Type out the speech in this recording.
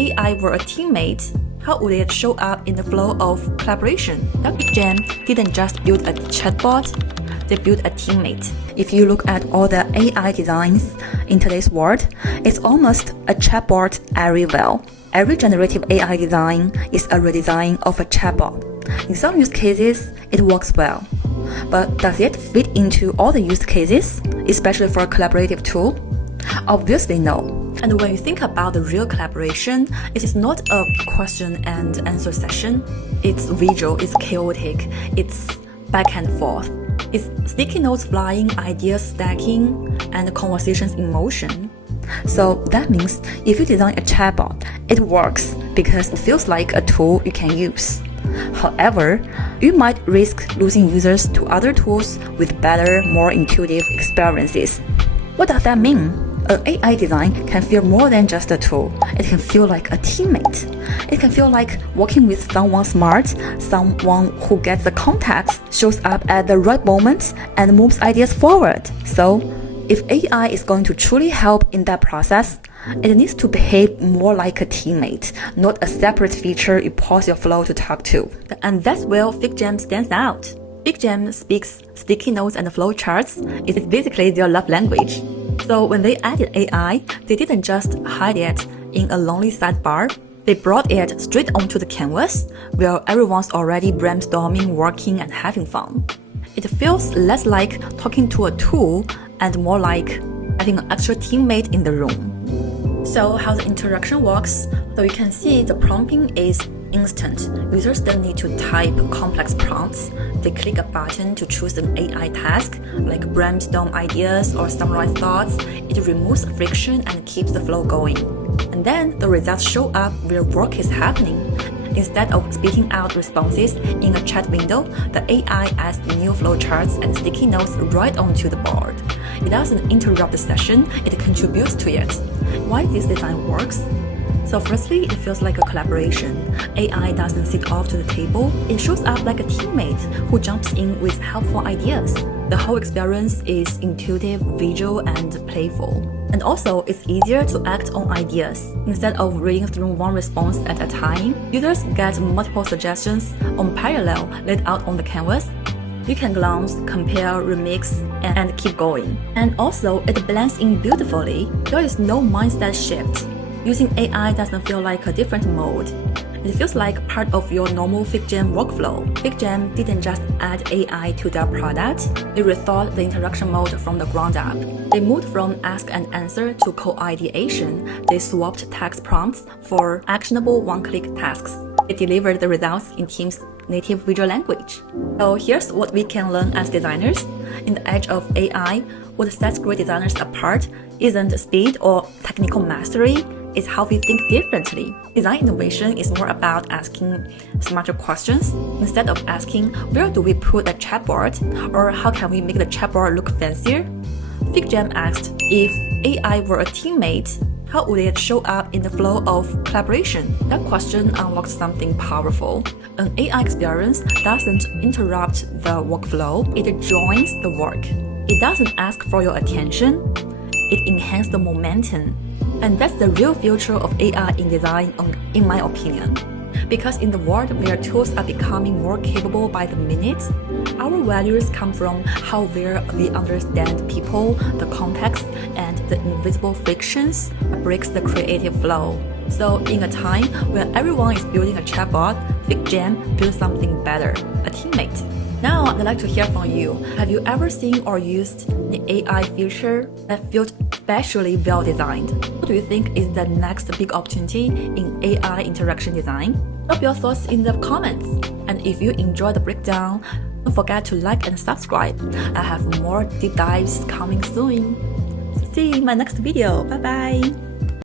AI were a teammate, how would it show up in the flow of collaboration? FigJam didn't just build a chatbot, they built a teammate. If you look at all the AI designs in today's world, it's almost a chatbot everywhere. Every generative AI design is a redesign of a chatbot. In some use cases, it works well. But does it fit into all the use cases, especially for a collaborative tool? Obviously no. And when you think about the real collaboration, it is not a question and answer session. It's visual, it's chaotic, it's back and forth. It's sticky notes flying, ideas stacking, and conversations in motion. So that means if you design a chatbot, it works because it feels like a tool you can use. However, you might risk losing users to other tools with better, more intuitive experiences. What does that mean? An AI design can feel more than just a tool. It can feel like a teammate. It can feel like working with someone smart, someone who gets the context, shows up at the right moment, and moves ideas forward. So, if AI is going to truly help in that process, it needs to behave more like a teammate, not a separate feature you pause your flow to talk to. And that's where FigJam stands out. FigJam speaks sticky notes and flow charts. It is basically their love language. So when they added AI, they didn't just hide it in a lonely sidebar. They brought it straight onto the canvas, where everyone's already brainstorming, working, and having fun. It feels less like talking to a tool and more like having an extra teammate in the room. So how the interaction works, so you can see the prompting is instant. Users don't need to type complex prompts. They click a button to choose an AI task, like brainstorm ideas or summarize thoughts. It removes friction and keeps the flow going. And then the results show up where work is happening. Instead of spitting out responses in a chat window, the AI adds new flowcharts and sticky notes right onto the board. It doesn't interrupt the session, it contributes to it. Why this design works? So firstly, it feels like a collaboration. AI doesn't sit off to the table, it shows up like a teammate who jumps in with helpful ideas. The whole experience is intuitive, visual, and playful. And also, it's easier to act on ideas. Instead of reading through one response at a time, users get multiple suggestions on parallel laid out on the canvas. You can glance, compare, remix, and keep going. And also, it blends in beautifully. There is no mindset shift. Using AI doesn't feel like a different mode. It feels like part of your normal FigJam workflow. FigJam didn't just add AI to their product, they rethought the interaction mode from the ground up. They moved from ask and answer to co-ideation. They swapped text prompts for actionable one-click tasks. They delivered the results in Team's native visual language. So here's what we can learn as designers. In the age of AI, what sets great designers apart isn't speed or technical mastery, it's how we think differently. Design innovation is more about asking smarter questions. Instead of asking, where do we put a chatbot? Or how can we make the chatbot look fancier? FigJam asked, if AI were a teammate, how would it show up in the flow of collaboration? That question unlocks something powerful. An AI experience doesn't interrupt the workflow, it joins the work. It doesn't ask for your attention, it enhances the momentum. And that's the real future of AI in design, in my opinion. Because in the world where tools are becoming more capable by the minute, our values come from how well we understand people, the context, and the invisible frictions that breaks the creative flow. So in a time when everyone is building a chatbot, FigJam built something better, a teammate. Now, I'd like to hear from you. Have you ever seen or used an AI feature that felt especially well designed? What do you think is the next big opportunity in AI interaction design? Drop your thoughts in the comments. And if you enjoyed the breakdown, don't forget to like and subscribe. I have more deep dives coming soon. See you in my next video. Bye bye.